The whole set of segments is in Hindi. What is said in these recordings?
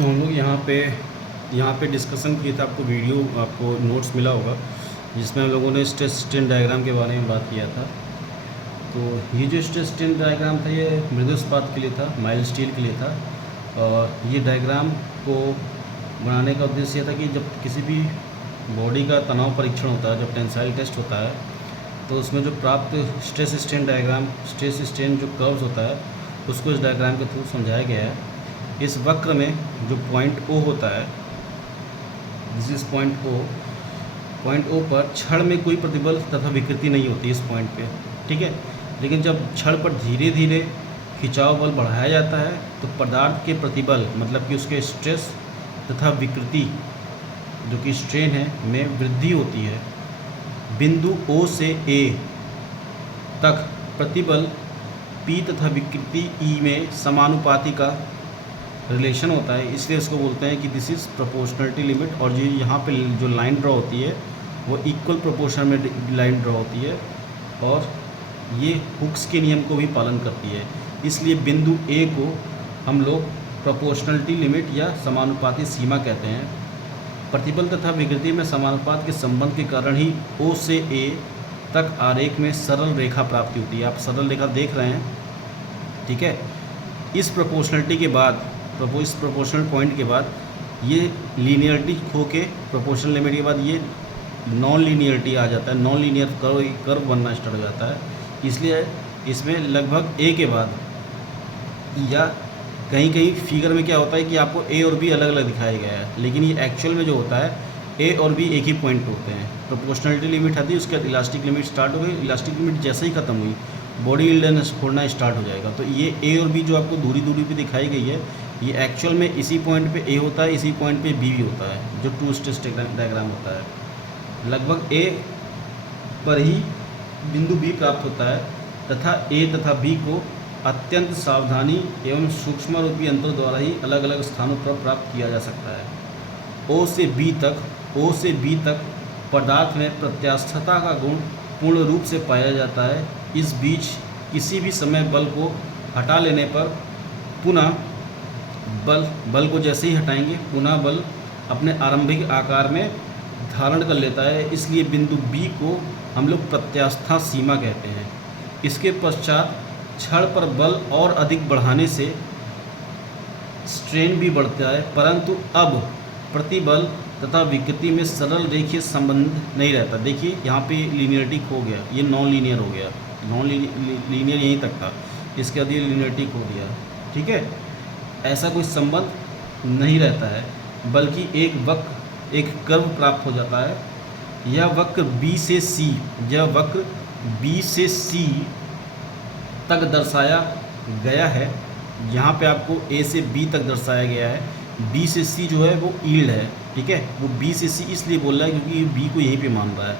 तो हम लोग यहाँ पे डिस्कशन किए थे। आपको वीडियो, आपको नोट्स मिला होगा जिसमें हम लोगों ने स्ट्रेस स्ट्रेन डायग्राम के बारे में बात किया था। तो ये जो स्ट्रेस स्ट्रेन डायग्राम था ये मृदु इस्पात के लिए था, माइल्ड स्टील के लिए था। और ये डायग्राम को बनाने का उद्देश्य ये था कि जब किसी भी बॉडी का तनाव परीक्षण होता है, जब टेंसाइल टेस्ट होता है, तो उसमें जो प्राप्त stress strain diagram, stress strain जो कर्व्स होता है उसको इस डायग्राम के थ्रू समझाया गया है। इस वक्र में जो पॉइंट O होता है, this is point O। Point O पर छड़ में कोई प्रतिबल तथा विकृति नहीं होती इस पॉइंट पे, ठीक है। लेकिन जब छड़ पर धीरे धीरे खिंचाव बल बढ़ाया जाता है तो पदार्थ के प्रतिबल, मतलब कि उसके स्ट्रेस तथा विकृति जो कि स्ट्रेन है में वृद्धि होती है। बिंदु O से A तक प्रतिबल P तथा विकृति E में समानुपाती का रिलेशन होता है, इसलिए इसको बोलते हैं कि दिस इज़ प्रोपोर्शनलिटी लिमिट। और जो यहाँ पे जो लाइन ड्रॉ होती है वो इक्वल प्रोपोर्शन में लाइन ड्रॉ होती है और ये हुक्स के नियम को भी पालन करती है। इसलिए बिंदु A को हम लोग प्रोपोर्शनलिटी लिमिट या समानुपाती सीमा कहते हैं। प्रतिबल तथा विकृति में समानुपात के संबंध के कारण ही O से A तक आरेख में सरल रेखा प्राप्ति होती है। आप सरल रेखा देख रहे हैं, ठीक है। इस प्रोपोर्शनलिटी के बाद, इस प्रोपोर्शनल पॉइंट के बाद ये लीनियरिटी खो के प्रोपोर्शनल लिमिट के बाद ये नॉन लीनियरिटी आ जाता है, नॉन लीनियर कर्व बनना स्टार्ट हो जाता है। इसलिए इसमें लगभग A के बाद, या कहीं कहीं फिगर में क्या होता है कि आपको A और B अलग अलग दिखाया गया है, लेकिन ये एक्चुअल में जो होता है A और B एक ही पॉइंट पे होते हैं। प्रोपोर्शनलिटी लिमिट आती है, उसके बाद इलास्टिक लिमिट स्टार्ट हो गई। इलास्टिक लिमिट जैसे ही खत्म हुई बॉडी यील्ड छोड़ना स्टार्ट हो जाएगा। तो ये A और B जो आपको दूरी दूरी पे दिखाई गई है, ये एक्चुअल में इसी पॉइंट पे A होता है, इसी पॉइंट पे B भी होता है, जो टू स्ट्रेस डायग्राम होता है। लगभग A पर ही बिंदु B प्राप्त होता है तथा A तथा B को अत्यंत सावधानी एवं सूक्ष्म रूपी अंतर द्वारा ही अलग अलग स्थानों पर प्राप्त किया जा सकता है। O से B तक पदार्थ में प्रत्यास्थता का गुण पूर्ण रूप से पाया जाता है। इस बीच किसी भी समय बल को हटा लेने पर पुनः बल को जैसे ही हटाएंगे पुनः बल अपने आरंभिक आकार में धारण कर लेता है। इसलिए बिंदु B को हम लोग प्रत्यास्था सीमा कहते हैं। इसके पश्चात छड़ पर बल और अधिक बढ़ाने से स्ट्रेन भी बढ़ता है, परंतु अब प्रतिबल तथा विकृति में सरल रेखीय संबंध नहीं रहता। देखिए यहाँ पे लीनियरिटी खो गया, ये नॉन लीनियर हो गया, नॉन लीनियर यहीं तक था, इसके बाद ये लीनियरिटी खो दिया, ठीक है। ऐसा कोई संबंध नहीं रहता है, बल्कि एक कर्व प्राप्त हो जाता है। यह वक्र B से C तक दर्शाया गया है। यहाँ पे आपको A से B तक दर्शाया गया है। B से C जो है वो यील्ड है, ठीक है। वो B से C इसलिए बोल रहा है क्योंकि B को यहीं पे मान रहा है।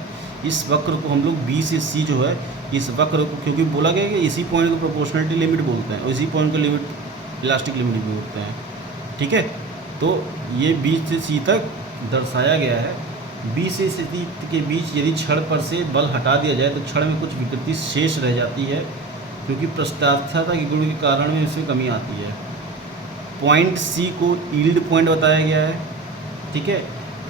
इस वक्र को हम लोग B से C जो है, इस वक्र को, क्योंकि बोला गया कि इसी पॉइंट को प्रोपोर्शनलिटी लिमिट बोलते हैं और इसी पॉइंट को लिमिट इलास्टिक लिमिट भी बोलते हैं, ठीक है। तो ये B से C तक दर्शाया गया है। B से C के बीच यदि छड़ पर से बल हटा दिया जाए तो छड़ में कुछ विकृति शेष रह जाती है, क्योंकि प्रत्यास्थता के गुण के कारण में इसमें कमी आती है। पॉइंट C को यील्ड पॉइंट बताया गया है, ठीक है।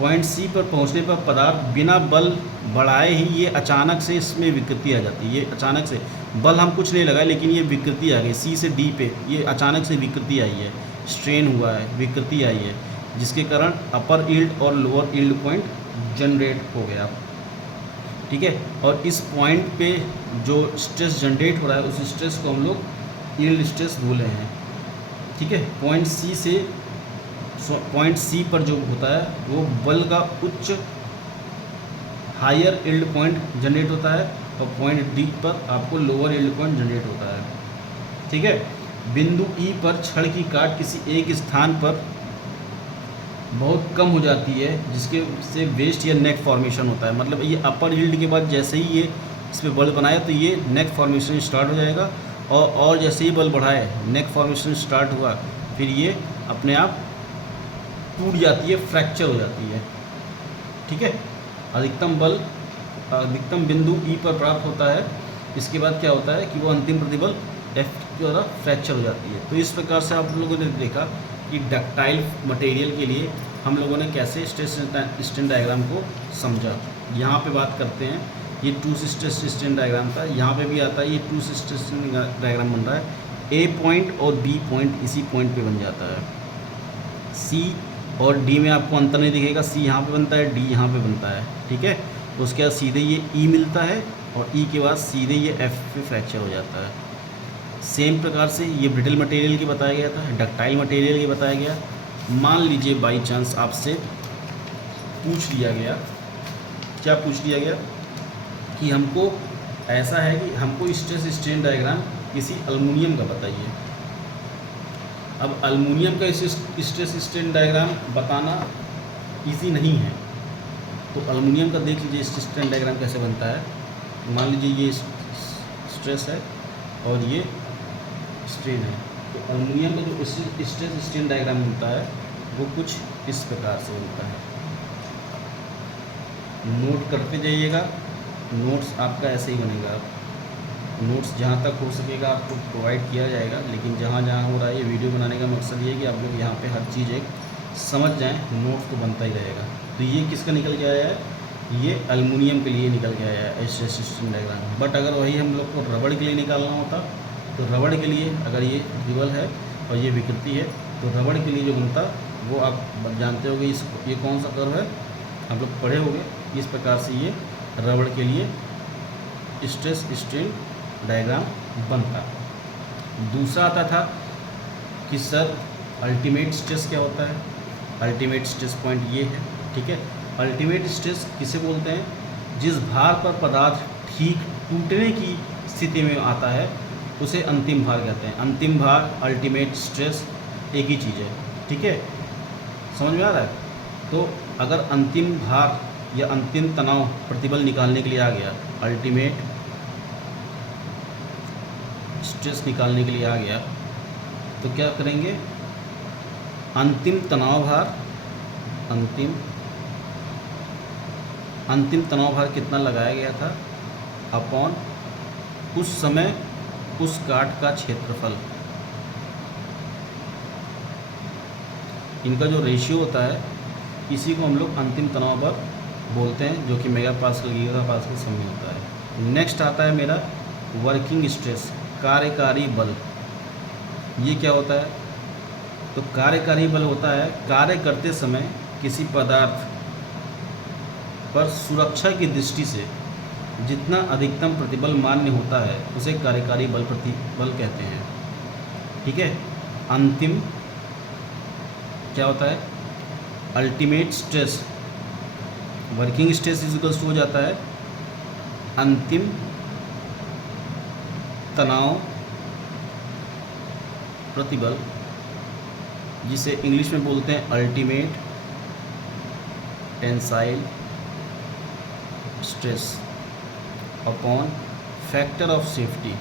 पॉइंट C पर पहुंचने पर पदार्थ बिना बल बढ़ाए ही ये अचानक से इसमें विकृति आ जाती है। ये अचानक से बल हम कुछ नहीं लगाए, लेकिन ये विकृति आ गई C से D पे, ये अचानक से विकृति आई है, स्ट्रेन हुआ है, विकृति आई है, जिसके कारण अपर यील्ड और लोअर यील्ड पॉइंट जनरेट हो गया, ठीक है। और इस पॉइंट पे जो स्ट्रेस जनरेट हो रहा है उस स्ट्रेस को हम लोग यील्ड स्ट्रेस बोले हैं, ठीक है। पॉइंट C पर जो होता है वो बल का उच्च हायर यील्ड पॉइंट जनरेट होता है और पॉइंट D पर आपको लोअर यील्ड पॉइंट जनरेट होता है, ठीक है। बिंदु E पर छड़ की काट किसी एक स्थान पर बहुत कम हो जाती है, जिसके से वेस्ट या नेक फॉर्मेशन होता है। मतलब ये अपर यील्ड के बाद जैसे ही ये इस पर बल बनाया तो ये नेक फॉर्मेशन स्टार्ट हो जाएगा, और जैसे ही बल बढ़ाए नेक फॉर्मेशन स्टार्ट हुआ, फिर ये अपने आप टूट जाती है, फ्रैक्चर हो जाती है, ठीक है। अधिकतम बिंदु E पर प्राप्त होता है। इसके बाद क्या होता है कि वो अंतिम प्रतिबल F की द्वारा फ्रैक्चर हो जाती है। तो इस प्रकार से आप लोगों ने देखा कि डक्टाइल मटेरियल के लिए हम लोगों ने कैसे स्ट्रेस स्ट्रेन डायग्राम को समझा। यहाँ पे बात करते हैं, ये टू स्ट्रेस स्ट्रेन डायग्राम था, यहाँ पे भी आता है ये टू स्ट्रेस स्ट्रेन डायग्राम बन रहा है। ए पॉइंट और बी पॉइंट इसी पॉइंट पे बन जाता है। सी और डी में आपको अंतर नहीं दिखेगा, सी यहाँ पे बनता है, डी यहाँ पे बनता है, ठीक है। तो उसके बाद सीधे ये ई मिलता है और ई के बाद सीधे ये एफ पे फ्रैक्चर हो जाता है। सेम प्रकार से ये ब्रिटल मटेरियल की बताया गया था, डक्टाइल मटेरियल की बताया गया। मान लीजिए बाई चांस आपसे पूछ लिया गया, क्या पूछ लिया गया कि हमको ऐसा है कि हमको स्ट्रेस स्ट्रेन डायग्राम किसी अल्मुनियम का बताइए। अब अल्मुनियम का स्ट्रेस स्ट्रेन डायग्राम बताना इजी नहीं है, तो अल्मुनियम का देख लीजिए स्ट्रेस स्ट्रेन डायग्राम कैसे बनता है। मान लीजिए ये स्ट्रेस है और ये स्ट्रेन है, तो अल्मुनियम का जो स्ट्रेस स्ट्रेन डायग्राम बनता है वो कुछ इस प्रकार से बनता है। नोट करते जाइएगा, नोट्स आपका ऐसे ही बनेगा। नोट्स जहाँ तक हो सकेगा आपको प्रोवाइड किया जाएगा, लेकिन जहाँ जहाँ हो रहा है ये वीडियो बनाने का मकसद ये है कि आप लोग यहाँ पे हर चीज़ एक समझ जाएं, नोट्स तो बनता ही रहेगा। तो ये किसका निकल के आया है, ये अल्मुनियम के लिए निकल के आया है स्ट्रेस स्ट्रेन डायग्राम। बट अगर वही हम लोग को रबड़ के लिए निकालना होता तो रबड़ के लिए अगर ये रिवल है और ये विकृति है तो रबड़ के लिए जो बनता वो आप जानते होंगे, ये कौन सा कर्व है आप लोग पढ़े होंगे। इस प्रकार से ये रबड़ के लिए स्ट्रेस स्ट्रेन डायग्राम बनता। दूसरा आता था कि सर अल्टीमेट स्ट्रेस क्या होता है। अल्टीमेट स्ट्रेस पॉइंट ये है, ठीक है। अल्टीमेट स्ट्रेस किसे बोलते हैं, जिस भार पर पदार्थ ठीक टूटने की स्थिति में आता है उसे अंतिम भार कहते हैं। अंतिम भार अल्टीमेट स्ट्रेस एक ही चीज़ है, ठीक है, समझ में आ रहा है। तो अगर अंतिम भार या अंतिम तनाव प्रतिबल निकालने के लिए आ गया, अल्टीमेट स्ट्रेस निकालने के लिए आ गया, तो क्या करेंगे, अंतिम तनाव भार, अंतिम तनाव भार कितना लगाया गया था अपॉन उस समय उस काट का क्षेत्रफल। इनका जो रेशियो होता है इसी को हम लोग अंतिम तनाव भार बोलते हैं, जो कि मेगा पास्कल गीगा पास्कल सब में होता है। नेक्स्ट आता है मेरा वर्किंग स्ट्रेस, कार्यकारी बल। ये क्या होता है, तो कार्यकारी बल होता है कार्य करते समय किसी पदार्थ पर सुरक्षा की दृष्टि से जितना अधिकतम प्रतिबल मान्य होता है उसे कार्यकारी बल प्रतिबल कहते हैं, ठीक है। अंतिम क्या होता है, ultimate stress, working stress equals to हो जाता है अंतिम तनाव प्रतिबल, जिसे इंग्लिश में बोलते हैं ultimate tensile stress upon factor of safety.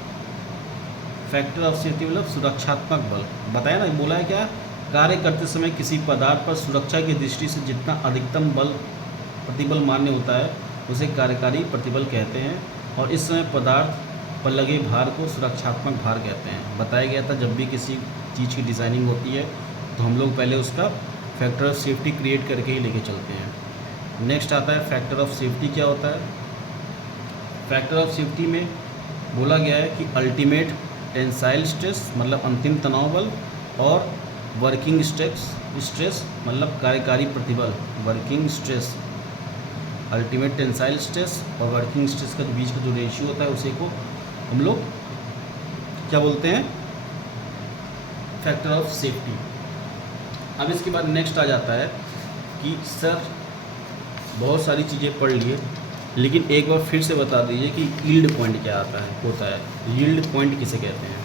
Factor of safety मतलब सुरक्षात्मक बल। बताया ना, बोला है क्या, कार्य करते समय किसी पदार्थ पर सुरक्षा की दृष्टि से जितना अधिकतम बल प्रतिबल मान्य होता है उसे कार्यकारी प्रतिबल कहते हैं, और इस समय पदार्थ पर लगे भार को सुरक्षात्मक भार कहते हैं। बताया गया था जब भी किसी चीज़ की डिज़ाइनिंग होती है तो हम लोग पहले उसका फैक्टर ऑफ सेफ्टी क्रिएट करके ही लेके चलते हैं। नेक्स्ट आता है फैक्टर ऑफ सेफ्टी। क्या होता है, फैक्टर ऑफ सेफ्टी में बोला गया है कि अल्टीमेट टेंसाइल स्ट्रेस मतलब अंतिम तनाव बल, और वर्किंग स्ट्रेस मतलब कार्यकारी प्रतिबल। Working stress, ultimate tensile stress और वर्किंग स्ट्रेस का बीच का जो रेशियो होता है उसी को हम लोग क्या बोलते हैं, फैक्टर ऑफ सेफ्टी। अब इसके बाद नेक्स्ट आ जाता है कि सर बहुत सारी चीज़ें पढ़ लिए, लेकिन एक बार फिर से बता दीजिए कि यील्ड पॉइंट क्या होता है। यील्ड पॉइंट किसे कहते हैं।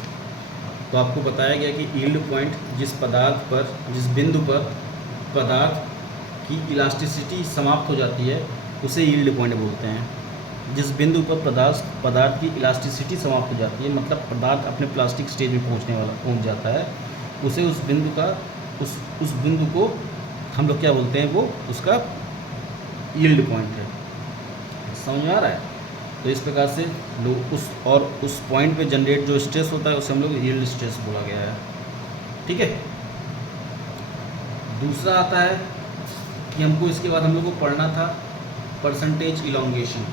तो आपको बताया गया कि यील्ड पॉइंट जिस बिंदु पर पदार्थ की इलास्टिसिटी समाप्त हो जाती है उसे यील्ड पॉइंट बोलते हैं। जिस बिंदु पर पदार्थ की इलास्टिसिटी समाप्त हो जाती है, मतलब पदार्थ अपने प्लास्टिक स्टेज में पहुंच जाता है, उसे उस बिंदु को हम लोग क्या बोलते हैं, वो उसका यील्ड पॉइंट है। समझ में आ रहा है। तो इस प्रकार से लोग उस पॉइंट पे जनरेट जो स्ट्रेस होता है उसे हम लोग यील्ड स्ट्रेस बोला गया है, ठीक है। दूसरा आता है कि हमको इसके बाद हम लोग को पढ़ना था परसेंटेज इलोंगेशन,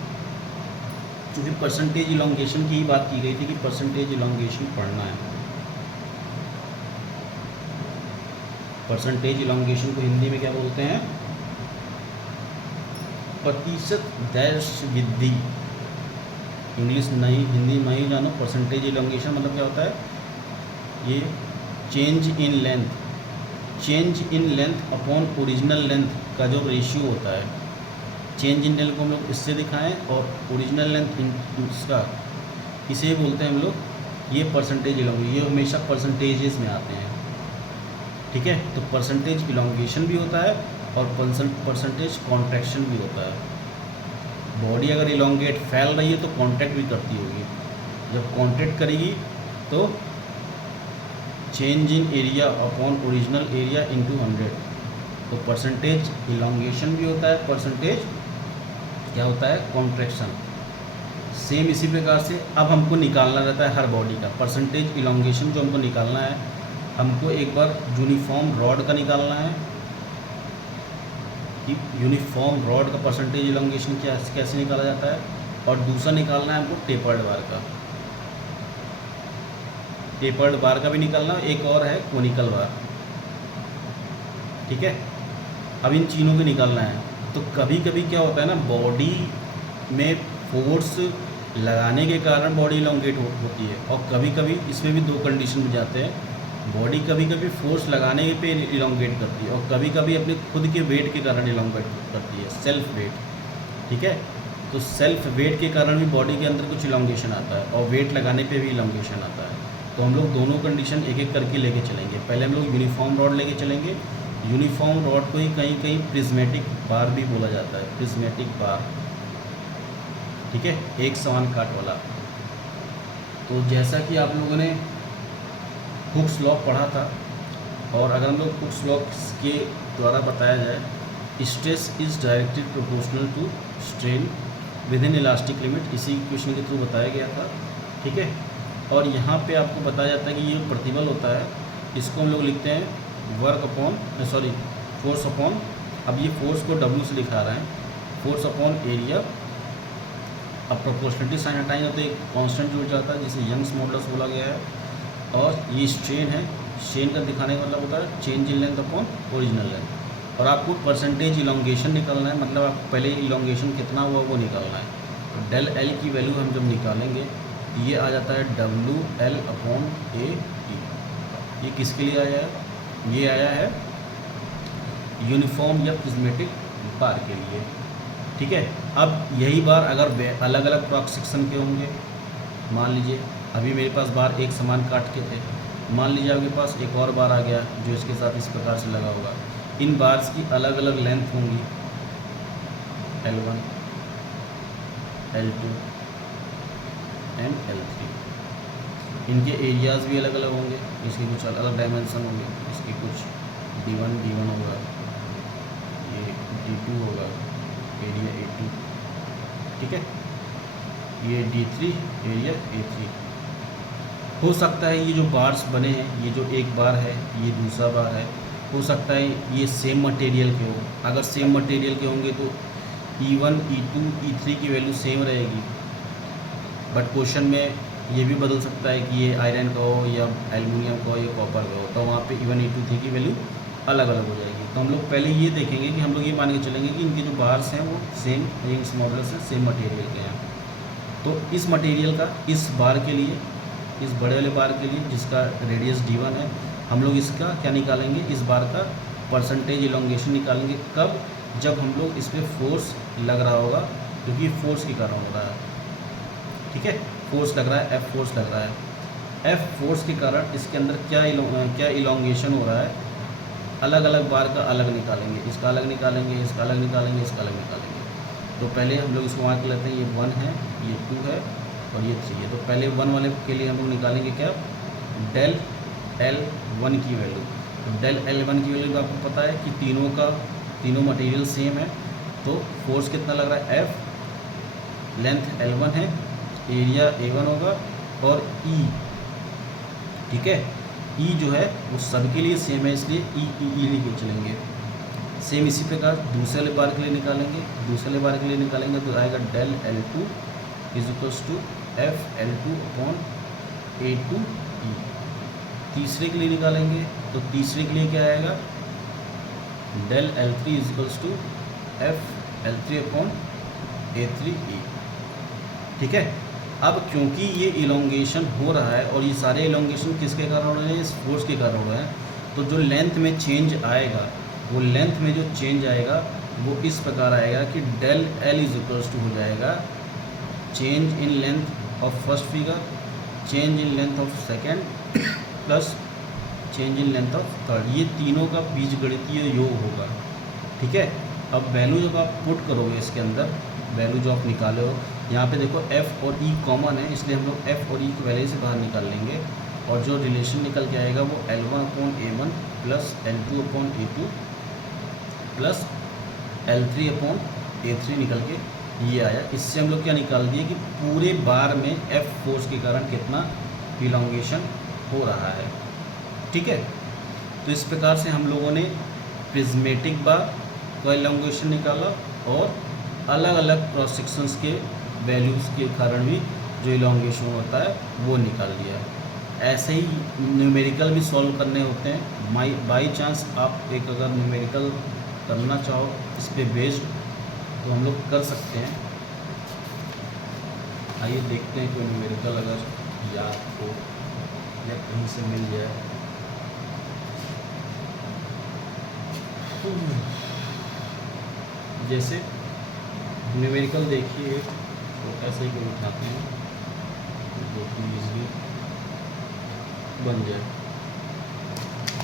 क्योंकि परसेंटेज इलोंगेशन की ही बात की गई थी कि परसेंटेज इलोंगेशन पढ़ना है। परसेंटेज इलोंगेशन को हिंदी में क्या बोलते हैं? प्रतिशत डैश वृद्धि। इंग्लिश नहीं, हिंदी में ही जानो। परसेंटेज इलोंगेशन मतलब क्या होता है? ये change in length, change in length upon original length का जो रेशियो होता है, चेंज इन लेंथ को हम लोग इससे दिखाएं और ओरिजिनल लेंथ इसका, इसे बोलते हैं हम लोग ये परसेंटेज इलोंगेशन। ये हमेशा परसेंटेजेस में आते हैं, ठीक है। तो परसेंटेज इलोंगेशन भी होता है और परसेंटेज कॉन्ट्रैक्शन भी होता है। बॉडी अगर इलोंगेट फैल रही है तो कॉन्ट्रैक्ट भी करती होगी। जब कॉन्ट्रैक्ट करेगी तो change in area upon original area into 100। तो परसेंटेज इलोंगेशन भी होता है, परसेंटेज क्या होता है? कॉन्ट्रैक्शन। सेम इसी प्रकार से अब हमको निकालना रहता है हर बॉडी का परसेंटेज इलोंगेशन। जो हमको निकालना है, हमको एक बार यूनिफॉर्म रॉड का निकालना है कि यूनिफॉर्म रॉड का परसेंटेज इलोंगेशन क्या कैसे निकाला जाता है, और दूसरा निकालना है हमको टेपर्ड बार का। टेपर्ड बार का भी निकालना, एक और है कोनिकल बार, ठीक है। अब इन तीनों को निकालना है। तो कभी कभी क्या होता है ना, बॉडी में फोर्स लगाने के कारण बॉडी इलोंगेट होती है, और कभी कभी इसमें भी दो कंडीशन में जाते हैं। बॉडी कभी कभी फोर्स लगाने पे इलोंगेट करती है, और कभी कभी अपने खुद के वेट के कारण इलोंगेट करती है, सेल्फ वेट, ठीक है। तो सेल्फ वेट के कारण भी बॉडी के अंदर कुछ इलोंगेशन आता है, और वेट लगाने पे भी इलोंगेशन आता है। तो हम लोग दोनों कंडीशन एक एक करके लेके चलेंगे। पहले हम लोग यूनिफॉर्म रॉड लेके चलेंगे। यूनिफॉर्म रॉड को ही कहीं कहीं प्रिज्मेटिक बार भी बोला जाता है, प्रिज्मेटिक बार, ठीक है, एक समान काट वाला। तो जैसा कि आप लोगों ने हुक्स लॉ पढ़ा था, और अगर हम लोग हुक्स लॉ के द्वारा बताया जाए, stress is directly proportional to strain within elastic limit, इसी क्वेश्चन के थ्रू बताया गया था, ठीक है। और यहाँ पे आपको बताया जाता है कि ये प्रतिबल होता है, इसको हम लोग लिखते हैं वर्क अपॉन फोर्स अपॉन, अब ये फोर्स को W से दिखा रहे हैं, फोर्स अपॉन एरिया। अब प्रोपोर्शनलिटी साइन हटाएंगे तो एक कांस्टेंट जुड़ जाता है जिसे यंग्स मॉडुलस बोला गया है, और ये स्ट्रेन है, स्ट्रेन का दिखाने का मतलब होता है change in length upon original length. और आपको परसेंटेज इलोंगेशन निकालना है, मतलब आपको पहले इलोंगेशन कितना हुआ वो निकालना है। तो डेल एल की वैल्यू हम जब निकालेंगे, ये आ जाता है WL अपॉन AT। ये किसके लिए आया है? ये आया है यूनिफॉर्म या प्रिज्मेटिक बार के लिए, ठीक है। अब यही बार अगर अलग अलग क्रॉस सेक्शन के होंगे, मान लीजिए अभी मेरे पास बार एक समान काट के थे, मान लीजिए आपके पास एक और बार आ गया जो इसके साथ इस प्रकार से लगा होगा। इन बार्स की अलग अलग लेंथ होंगी, L1, L2 एंड L3। इनके एरियाज़ भी अलग अलग होंगे, इसके कुछ अलग अलग डायमेंशन होंगे, इसके कुछ D1 होगा, ये D2 होगा, एरिया A2, ठीक है, ये D3, एरिया A3। हो सकता है ये जो बार्स बने हैं, ये जो एक बार है, ये दूसरा बार है, हो सकता है ये सेम मटेरियल के हो। अगर सेम मटेरियल के होंगे तो E1, E2, E3 की वैल्यू सेम रहेगी, बट क्वेश्चन में ये भी बदल सकता है कि ये आयरन का हो या एल्युमिनियम का हो या कॉपर का हो, तो वहाँ पे E1, E2, E3 की वैल्यू अलग अलग हो जाएगी। तो हम लोग पहले ये देखेंगे कि हम लोग ये मान के चलेंगे कि इनके जो बार्स हैं वो सेम यंग्स मॉडुलस हैं, सेम मटेरियल के हैं। तो इस मटेरियल का इस बार के लिए, इस बड़े वाले बार के लिए जिसका रेडियस D1 है, हम लोग इसका क्या निकालेंगे? इस बार का परसेंटेज इलोंगेशन निकालेंगे। कब? जब हम लोग इस पर फोर्स लग रहा होगा, क्योंकि फोर्स के कारण हो रहा है, ठीक है, फोर्स लग रहा है, F फोर्स लग रहा है। F फोर्स के कारण इसके अंदर क्या इलोंगेशन हो रहा है, अलग अलग बार का अलग निकालेंगे, इसका अलग निकालेंगे, इसका अलग निकालेंगे, इसका अलग निकालेंगे। तो पहले हम लोग इसको मार्क लेते हैं, ये 1 है, ये 2 है और ये 3 है। तो पहले 1 वाले के लिए हम लोग निकालेंगे क्या? डेल L1 की वैल्यू। तो डेल L1 की वैल्यू आपको पता है कि तीनों मटेरियल सेम है, तो फोर्स कितना लग रहा है? F, लेंथ L1 है, एरिया A1 होगा और E, ठीक है। ई जो है वो सबके लिए सेम है, इसलिए ई लेके चलेंगे। सेम इसी प्रकार दूसरे वाले बार के लिए निकालेंगे, दूसरे वाले बार के लिए निकालेंगे तो आएगा del L2 is equals to F L2 upon A2 E. तीसरे के लिए निकालेंगे तो तीसरे के लिए क्या आएगा, del L3 is equals to F L3 upon A3 E. ठीक है। अब क्योंकि ये इलोंगेशन हो रहा है और ये सारे इलोंगेशन किसके कारण हो रहे हैं, इस फोर्स के कारण हो रहे हैं, तो जो लेंथ में चेंज आएगा, वो लेंथ में जो चेंज आएगा वो इस प्रकार आएगा कि del L is equals to हो जाएगा change in length of first figure, change in length of second plus change in length of third. ये तीनों का बीजगणितीय योग होगा। ठीक है। अब वैल्यू जब आप पुट करोगे इसके अंदर, वैल्यू जो आप निकाले हो, यहाँ पे देखो f और e कॉमन है, इसलिए हम लोग f और e की वैल्यू से बाहर निकाल लेंगे और जो रिलेशन निकल के आएगा वो L1 upon A1 plus L2 upon A2 plus L3 upon A3 निकल के ये आया। इससे हम लोग क्या निकाल दिए कि पूरे बार में F फोर्स के कारण कितना इलोंगेशन हो रहा है। ठीक है। तो इस प्रकार से हम लोगों ने प्रिज्मेटिक बार का इलोंगेशन निकाला और अलग अलग क्रॉस सेक्शंस के वैल्यूज़ के कारण भी जो इलोंगेशन होता है वो निकाल लिया है। ऐसे ही न्यूमेरिकल भी सॉल्व करने होते हैं। बाई चांस आप एक अगर न्यूमेरिकल करना चाहो इस पे बेस्ड तो हम लोग कर सकते हैं। आइए देखते हैं कोई न्यूमेरिकल अगर याद हो या कहीं से मिल जाए। जैसे न्यूमेरिकल देखिए तो ऐसे ही कोई उठाते हैं जो कि ईजिली बन जाए।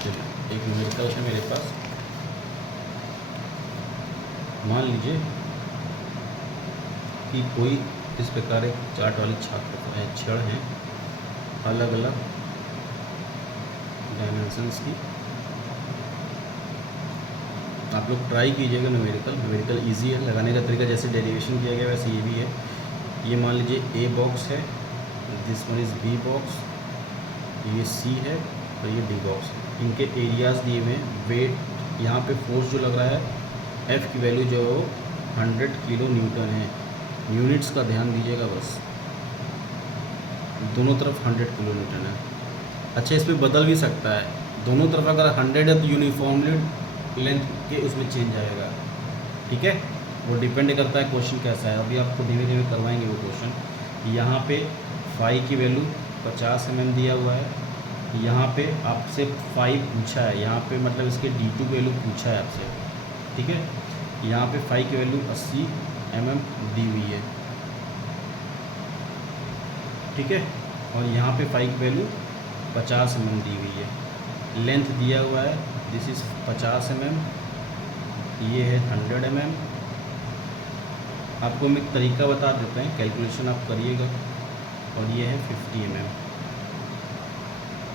चलिए एक न्यूमेरिकल है मेरे पास। मान लीजिए कि कोई इस प्रकार एक चार्ट वाली छड़ हैं अलग अलग डायमेंशंस की। आप लोग ट्राई कीजिएगा न्यूमेरिकल इजी है, लगाने का तरीका जैसे डेरिवेशन किया गया वैसे ये भी है। ये मान लीजिए ए बॉक्स है, this one is B box, ये सी है और ये डी बॉक्स है। इनके एरियाज़ दिए हुए हैं, वेट यहाँ पे फोर्स जो लग रहा है एफ़ की वैल्यू जो 100 किलो न्यूटन है। यूनिट्स का ध्यान दीजिएगा बस, दोनों तरफ 100 किलो न्यूटन है। अच्छा इसमें बदल भी सकता है, दोनों तरफ अगर 100 है तो यूनिफॉर्मली लेंथ के उसमें चेंज आएगा। ठीक है। वो डिपेंड करता है क्वेश्चन कैसा है, अभी आपको धीरे धीरे करवाएंगे वो क्वेश्चन। यहाँ पे फाई की वैल्यू 50 mm दिया हुआ है, यहाँ पे आपसे फाई पूछा है, यहाँ पे मतलब इसके D2 वैल्यू पूछा है आपसे। ठीक है। यहाँ पे फाई की वैल्यू 80 mm दी हुई है। ठीक है। और यहाँ पे फाई की वैल्यू 50 mm दी हुई है। लेंथ दिया हुआ है, दिस इज़ 50 mm, ये है 100 mm। आपको हम एक तरीका बता देते हैं, कैलकुलेशन आप करिएगा। और ये है 50 mm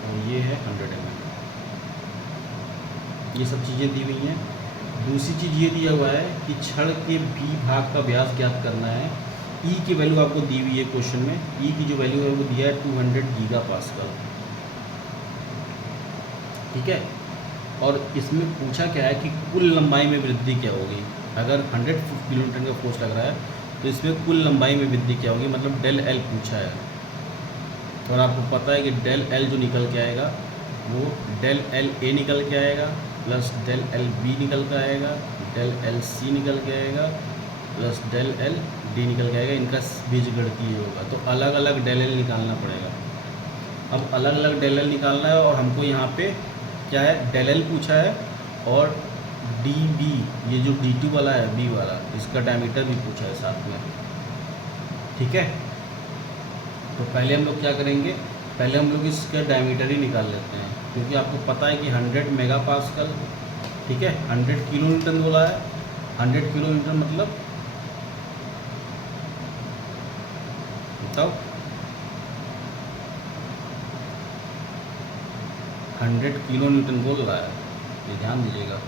और ये है 100 mm। ये सब चीज़ें दी हुई हैं। दूसरी चीज़ ये दिया हुआ है कि छड़ के बी भाग का व्यास ज्ञात करना है। ई की वैल्यू आपको दी हुई है क्वेश्चन में, ई की जो वैल्यू है वो दिया है 200 गीगापास्कल। ठीक है। और इसमें पूछा क्या है कि कुल लंबाई में वृद्धि क्या होगी। अगर 100 किलो न्यूटन का फोर्स लग रहा है तो इसमें कुल लंबाई में वृद्धि क्या होगी, मतलब डेल एल पूछा है। और आपको पता है कि डेल एल जो निकल के आएगा वो डेल एल ए निकल के आएगा प्लस डेल एल बी निकल के आएगा, डेल एल सी निकल के आएगा प्लस डेल एल डी निकल के आएगा। इनका बीजगणितीय होगा तो अलग अलग डेल एल निकालना पड़ेगा। अब अलग अलग डेल एल निकालना है और हमको यहाँ पे क्या है, डेल एल पूछा है और डी बी, ये जो D2 वाला है बी वाला, इसका डायमीटर भी पूछा है साथ में। ठीक है। तो पहले हम लोग क्या करेंगे, पहले हम लोग इसका डायमीटर ही निकाल लेते हैं, क्योंकि आपको पता है कि 100 मेगापास्कल। ठीक है। 100 किलो न्यूटन बोला है, 100 किलो न्यूटन मतलब बताओ 100 किलो न्यूटन बोल रहा है, ये ध्यान दीजिएगा।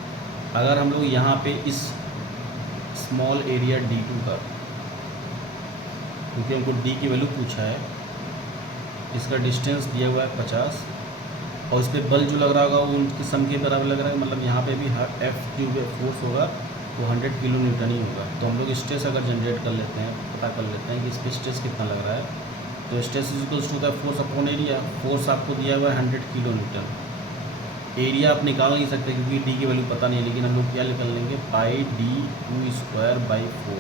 अगर हम लोग यहाँ पे इस स्मॉल एरिया D2 का, क्योंकि हमको D की वैल्यू पूछा है, इसका डिस्टेंस दिया हुआ है 50 और उस पर बल जो लग रहा होगा वो उनकी सम के बराबर लग रहा है, मतलब यहाँ पे भी एफ जो फोर्स होगा वो 100 किलो न्यूटन ही होगा। तो हम लोग स्ट्रेस अगर जनरेट कर लेते हैं, पता कर लेते हैं कि इस पर स्ट्रेस कितना लग रहा है। तो stress is equals to the force upon area. Force आपको दिया हुआ है 100 किलो न्यूटन। एरिया आप निकाल नहीं सकते क्योंकि डी की वैल्यू पता नहीं है, लेकिन हम लोग क्या निकाल लेंगे, pi D two square by 4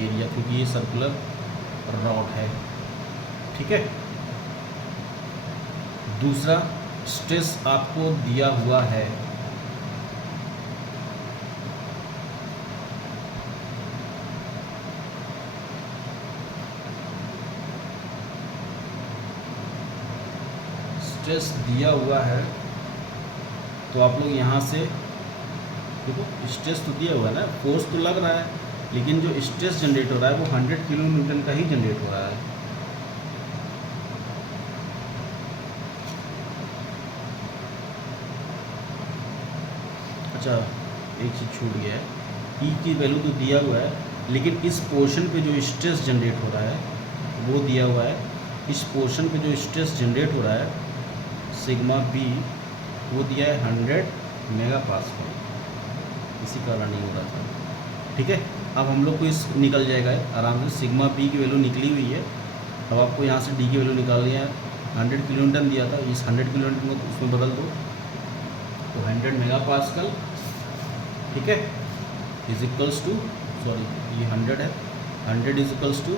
area, क्योंकि ये सर्कुलर रॉड है। ठीक है। दूसरा स्ट्रेस आपको दिया हुआ है स्ट्रेस दिया हुआ है, तो आप लोग यहाँ से देखो स्ट्रेस तो दिया हुआ है ना, फोर्स तो लग रहा है, लेकिन जो स्ट्रेस जनरेट हो रहा है वो 100 किलो न्यूटन का ही जनरेट हो रहा है। अच्छा, एक चीज़ छूट गया है, ई की वैल्यू तो दिया हुआ है, लेकिन इस पोर्शन पे जो स्ट्रेस जनरेट हो रहा है वो दिया हुआ है। इस पोर्शन पे जो स्ट्रेस जनरेट हो रहा है सिग्मा बी, वो दिया है 100 मेगा पास्कल, इसी का रनिंग हो रहा था। ठीक है। अब हम लोग को इस निकल जाएगा आराम से, सिग्मा बी की वैल्यू निकली हुई है। अब आपको यहाँ से डी की वैल्यू निकालनी है। 100 किलो न्यूटन दिया था, इस 100 किलो न्यूटन को उसमें बदल दो तो 100 मेगा पास्कल। ठीक है। इज इक्वल्स टू, सॉरी ये 100 है, 100 is equals to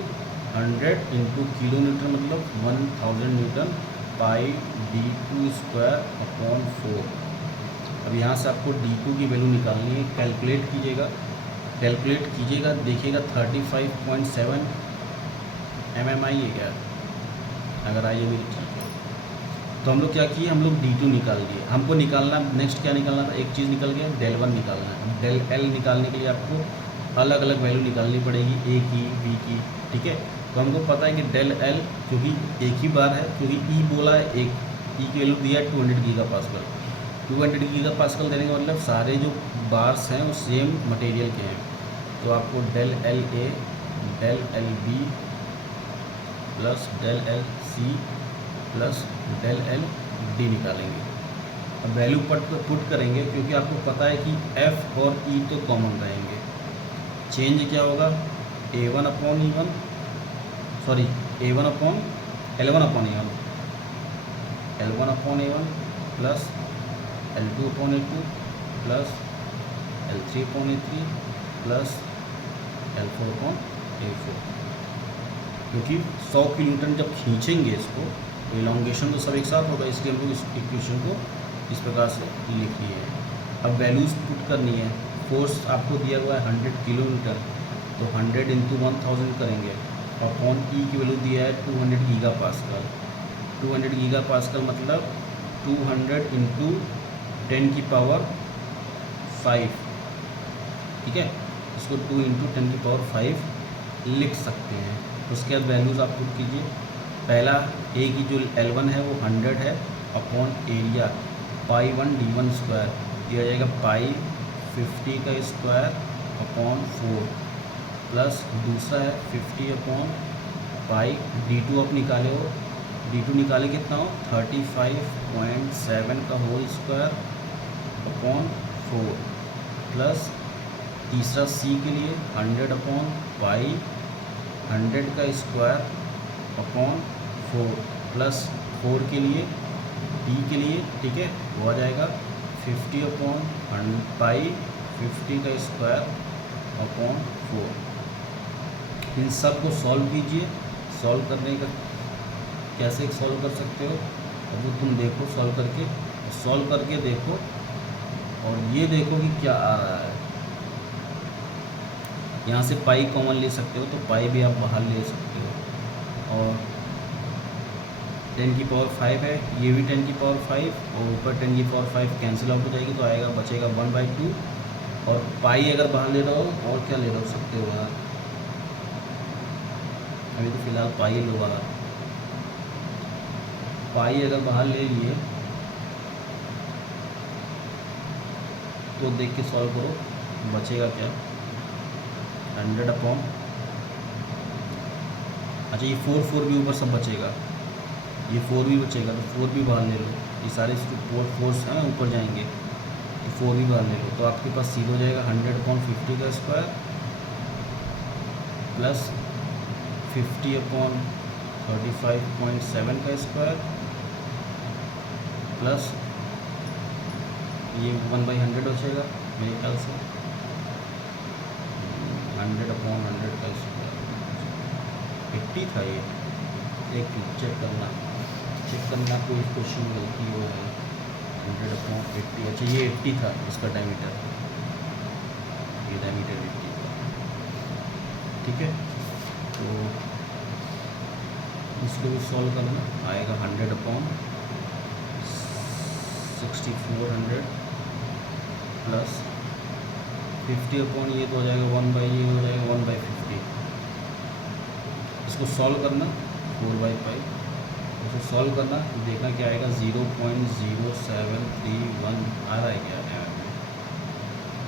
100 into kilo newton मतलब 1000 newton pi D two square upon 4। अब यहाँ से आपको D2 की वैल्यू निकालनी है। कैलकुलेट कीजिएगा, देखिएगा 35.7 mmI है क्या, अगर आई है मेरी ठीक है। तो हम लोग क्या किए, हम लोग D2 निकाल लिए। हमको निकालना नेक्स्ट क्या निकालना था, एक चीज़ निकल गया, डेल 1 निकालना है। डेल L निकालने के लिए आपको अलग अलग वैल्यू निकालनी पड़ेगी, ए की बी की। ठीक है। तो हमको पता है कि डेल L क्योंकि एक ही बार है, क्योंकि ई बोला है एक, ई की वैल्यू दिया है 200 गीगा पास्कल। 200 गीगा पास्कल देने का मतलब सारे जो बार्स हैं वो सेम मटेरियल के हैं। तो आपको del L A, del L B plus del L C plus del L D निकालेंगे। अब वैल्यू पुट करेंगे, क्योंकि आपको पता है कि एफ और ई तो कॉमन रहेंगे। चेंज क्या होगा, A1 upon E1, sorry A1 upon L1 upon E1, L1 upon A1 plus L2 upon A2 plus L3 upon A3 plus L4 upon A4। क्योंकि 100 किलो न्यूटन जब खींचेंगे इसको तो इलॉन्गेशन तो सब एक साथ होगा, इसलिए हम लोग इस इक्वेशन को इस प्रकार से लिख लिए हैं। अब वैल्यूज़ पुट करनी है। फोर्स आपको दिया हुआ है 100 किलो न्यूटन, तो 100 इंटू 1000 करेंगे। अपॉन ई की वैल्यू दिया है 200 गीगा पास्कल। 200 गीगा पास्कल मतलब 200 इंटू 10 की पावर 5। ठीक है। इसको 2 इंटू 10 की पावर 5 लिख सकते हैं। उसके बाद वैल्यूज़ आप पुट कीजिए। पहला ए की जो L1 है वो 100 है, upon area pi 1 D1 square दिया जाएगा, पाई 50 का स्क्वायर अपॉन 4 प्लस दूसरा है 50 अपॉन पाई D2 आप निकाले हो, D2 निकाले कितना हो 35.7 का होल स्क्वायर अपॉन 4 प्लस तीसरा सी के लिए 100 अपॉन पाई 100 का स्क्वायर अपॉन 4 प्लस 4 के लिए डी के लिए, ठीक है, वो आ जाएगा 50 अपॉन पाई 50 का स्क्वायर अपॉन 4। इन सब को सॉल्व कीजिए। सॉल्व करने का कैसे सॉल्व कर सकते हो, अब तुम देखो सॉल्व करके देखो और ये देखो कि क्या आ रहा है। यहाँ से पाई कॉमन ले सकते हो, तो पाई भी आप बाहर ले सकते हो। और 10 की पावर 5 है, ये भी 10 की पावर 5 और ऊपर 10 की पावर 5 कैंसिल आउट हो जाएगी, तो आएगा बचेगा 1/2। और पाई अगर बाहर ले रहे हो और क्या ले रहे हो सकते हो यार, अभी तो फिलहाल पाई लो बाहर। पाई अगर बाहर ले लिए तो देख के सॉल्व करो, बचेगा क्या 100 अपॉन, अच्छा ये 4 भी ऊपर सब बचेगा, ये 4 भी बचेगा तो 4 भी बाहर ले लो, ये सारे फोर्स हैं ऊपर जाएंगे तो 4 भी बाहर ले लो, तो आपके पास सीध हो जाएगा 100/50 का स्क्वायर प्लस 50/35.7 का स्क्वायर प्लस ये 1/100 बचेगा मेरे ख्याल से 100/100 का स्क्वायर 80 था ये। एक चेक करना कोई क्वेश्चन में गलती हो है 100/80। अच्छा ये 80 था इसका डायमीटर, ये डायमीटर 80 था। ठीक है, तो इसको भी सॉल्व करना आएगा 100/6400 प्लस 50 ये तो हो जाएगा 1/ये हो जाएगा 1/50। इसको सॉल्व करना 4/5, इसको सॉल्व करना देखना क्या आएगा 0.0731 आ रहा है क्या है।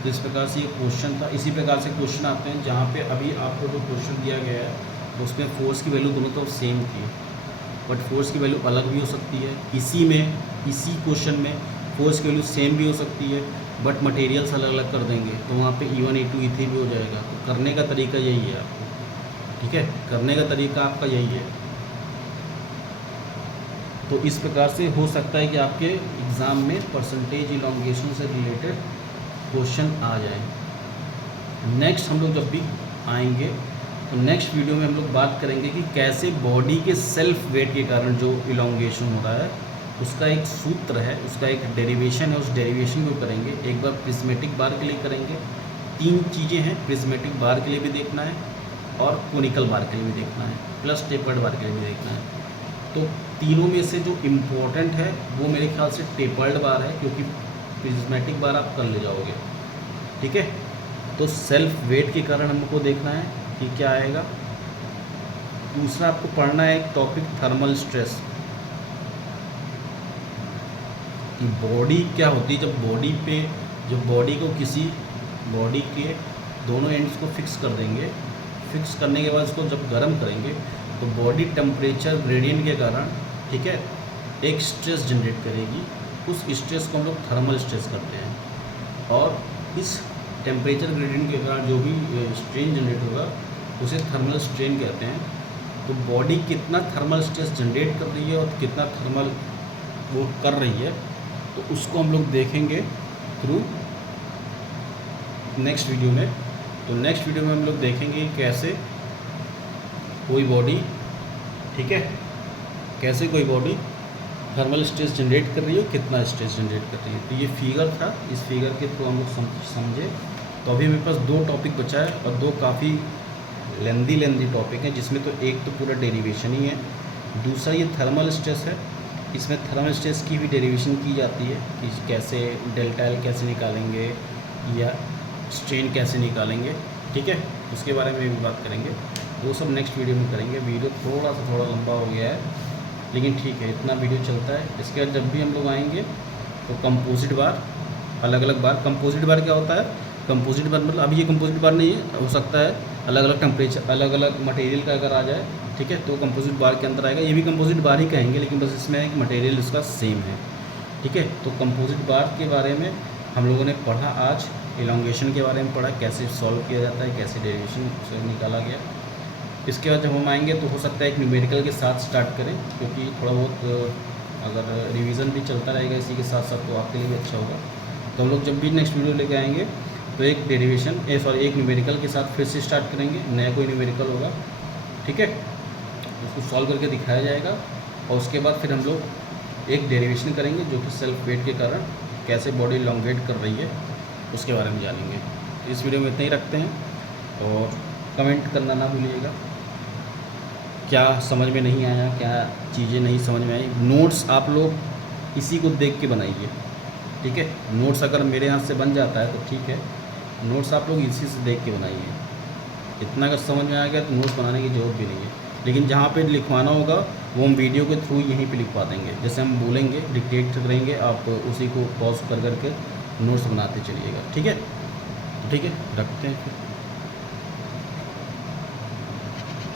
तो इस प्रकार से ये क्वेश्चन था। इसी प्रकार से क्वेश्चन आते हैं जहाँ पे अभी आपको जो क्वेश्चन दिया गया है तो उसमें फोर्स की वैल्यू दोनों तरफ सेम थी, बट फोर्स की वैल्यू अलग भी हो सकती है। इसी क्वेश्चन में फोर्स की वैल्यू सेम भी हो सकती है, बट मटेरियल्स अलग अलग कर देंगे तो वहाँ पे E1 E2 E3 भी हो जाएगा। तो करने का तरीका यही है आपको, ठीक है, करने का तरीका आपका यही है। तो इस प्रकार से हो सकता है कि आपके एग्ज़ाम में परसेंटेज इलॉन्गेशन से रिलेटेड क्वेश्चन आ जाए। नेक्स्ट हम लोग जब भी आएंगे तो नेक्स्ट वीडियो में हम लोग बात करेंगे कि कैसे बॉडी के सेल्फ वेट के कारण जो इलॉन्गेशन हो रहा है उसका एक सूत्र है, उसका एक डेरिवेशन है, उस डेरिवेशन को करेंगे। एक बार प्रिज्मेटिक बार के लिए करेंगे। 3 चीज़ें हैं, प्रिज्मेटिक बार के लिए भी देखना है और कोनिकल बार के लिए भी देखना है, प्लस टेपर्ड बार के लिए भी देखना है। तो तीनों में से जो इम्पोर्टेंट है वो मेरे ख्याल से टेपर्ड बार है, क्योंकि प्रिज्मेटिक बार आप कर ले जाओगे। ठीक है, तो सेल्फ वेट के कारण हमको देखना है कि क्या आएगा। दूसरा आपको पढ़ना है एक टॉपिक थर्मल स्ट्रेस, कि बॉडी क्या होती है जब बॉडी को किसी बॉडी के दोनों एंड्स को फिक्स कर देंगे। फिक्स करने के बाद उसको जब गर्म करेंगे तो बॉडी टेम्परेचर ग्रेडियंट के कारण, ठीक है, एक स्ट्रेस जनरेट करेगी। उस स्ट्रेस को हम लोग थर्मल स्ट्रेस करते हैं, और इस टेम्परेचर ग्रेडियंट के कारण जो भी स्ट्रेन जनरेट होगा उसे थर्मल स्ट्रेन कहते हैं। तो बॉडी कितना थर्मल स्ट्रेस जनरेट कर रही है और कितना थर्मल वो कर रही है, तो उसको हम लोग देखेंगे थ्रू नेक्स्ट वीडियो में। तो नेक्स्ट वीडियो में हम लोग देखेंगे कैसे कोई बॉडी, ठीक है, कैसे कोई बॉडी थर्मल स्ट्रेस जनरेट कर रही है, कितना स्ट्रेस जनरेट कर रही है। तो ये फिगर था, इस फिगर के थ्रू हम लोग समझे। तो अभी मेरे पास 2 टॉपिक बचा है और 2 काफ़ी लेंदी टॉपिक हैं, जिसमें तो एक तो पूरा डेरिवेशन ही है, दूसरा ये थर्मल स्ट्रेस है। इसमें थर्मल स्ट्रेस की भी डेरिवेशन की जाती है कि कैसे डेल्टा एल कैसे निकालेंगे या स्ट्रेन कैसे निकालेंगे, ठीक है, उसके बारे में भी बात करेंगे। वो सब नेक्स्ट वीडियो में करेंगे। वीडियो थोड़ा लंबा हो गया है, लेकिन ठीक है, इतना वीडियो चलता है। इसके बाद जब भी हम लोग आएंगे तो कंपोजिट बार, अलग अलग बार। कंपोजिट बार क्या होता है? कंपोजिट बार मतलब अभी ये कंपोजिट बार नहीं है, हो सकता है अलग अलग टेम्परेचर, अलग अलग मटेरियल का अगर आ जाए, ठीक है, तो कंपोजिट बार के अंदर आएगा। ये भी कंपोजिट बार ही कहेंगे, लेकिन बस इसमें एक मटेरियल इसका सेम है, ठीक है। तो कंपोजिट बार के बारे में हम लोगों ने पढ़ा आज, इलॉन्गेशन के बारे में पढ़ा, कैसे सॉल्व किया जाता है, कैसे डेरिवेशन से निकाला गया। इसके बाद जब हम आएंगे तो हो सकता है एक न्यूमेरिकल के साथ स्टार्ट करें, क्योंकि थोड़ा बहुत अगर रिवीजन भी चलता रहेगा इसी के साथ साथ तो आपके लिए भी अच्छा होगा। तो हम लोग जब भी नेक्स्ट वीडियो लेके आएंगे तो एक डेरिवेशन एक न्यूमेरिकल के साथ फिर से स्टार्ट करेंगे, नया कोई न्यूमेरिकल होगा, ठीक है, उसको सॉल्व करके दिखाया जाएगा। और उसके बाद फिर हम लोग एक डेरिवेशन करेंगे जो कि सेल्फ वेट के कारण कैसे बॉडी लॉन्गेट कर रही है उसके बारे में जानेंगे। तो इस वीडियो में इतना ही रखते हैं, और कमेंट करना ना भूलिएगा क्या समझ में नहीं आया, क्या चीज़ें नहीं समझ में आई। नोट्स आप लोग इसी को देख के बनाइए, ठीक है। नोट्स अगर मेरे हाथ से बन जाता है तो ठीक है, नोट्स आप लोग इसी से देख के बनाइए। इतना अगर समझ में आ गया तो नोट्स बनाने की ज़रूरत भी नहीं है, लेकिन जहाँ पे लिखवाना होगा वो हम वीडियो के थ्रू यहीं पे लिखवा देंगे। जैसे हम बोलेंगे, डिक्टेट करेंगे, आप उसी को पॉज कर करके नोट्स बनाते चलिएगा, ठीक है। ठीक है, रखते हैं फिर।